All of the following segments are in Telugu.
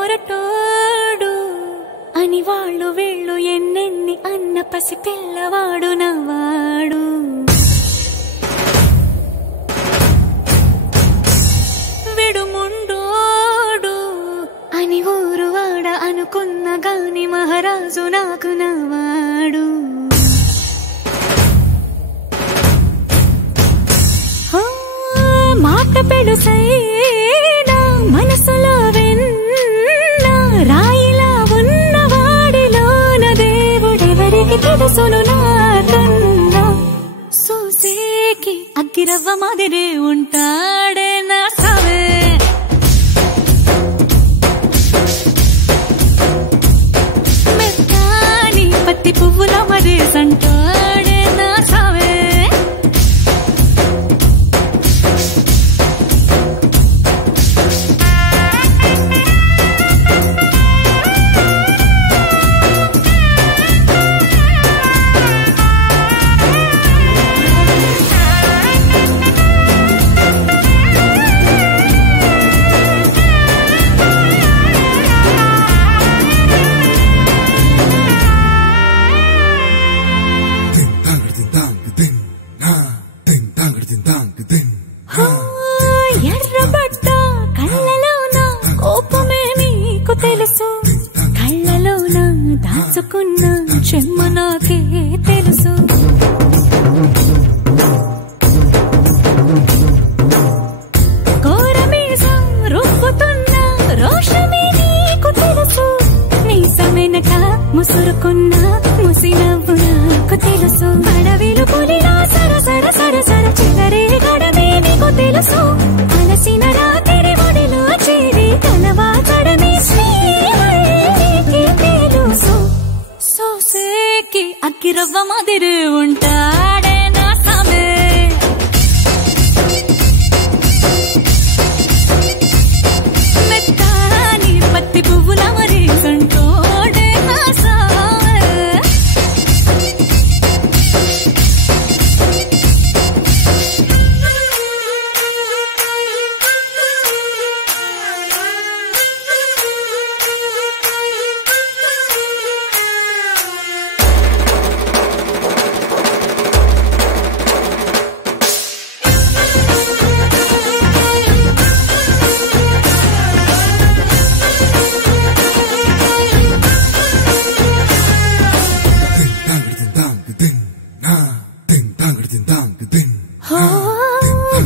మొరటోడు అని వాళ్ళు వీళ్ళు ఎన్నెన్ని అన్న పసి పిల్లవాడు నవ్వాడు. విడుముండోడు అని ఊరు వాడ అనుకున్న గాని మహారాజు నాకు నవ్వాడు. మాట పెడుసైనా మనసులో వెన్న రాయిలా ఉన్నవాడిలోన దేవుడెవరికి తెలుసును నాకన్నా. సూసేకి అగ్గిరవ్వ మాదిరే ఉంటాడే నా సావే. మెత్తాని పత్తి పువ్వుల మరేసంటాడే నా సావే. ఎర్రబడ్డ కళ్ళలోన కోపమే నీకు తెలుసు, కళ్ళలోన దాచుకున్న చెమ్మ నాకే తెలుసు. కోరమీసం రుబ్బుతున్న రోషమే నీకు తెలుసు, మీసమెనక ముసురుకున్న ముసినవ్వు నాకు తెలుసు. అడవిలు పులిలా సరసర సరసర చివరే గడమే నీకు తెలుసు, అలసిన రాత్రి ఒడిలో చేరి కలవాచడమే శ్రీకి తెలుసు. సోసేకి అగ్గిరవ్వ మాదిరి ఉంటాడే నా సామే. మెత్తాని పత్తి పువ్వుల మరేసంటోడే నా సామే.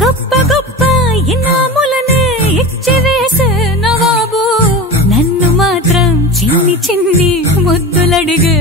గొప్ప గొప్ప ఇనాములనే ఇచ్చి వేసే నవాబు, నన్ను మాత్రం చిన్ని చిన్ని ముద్దులడిగే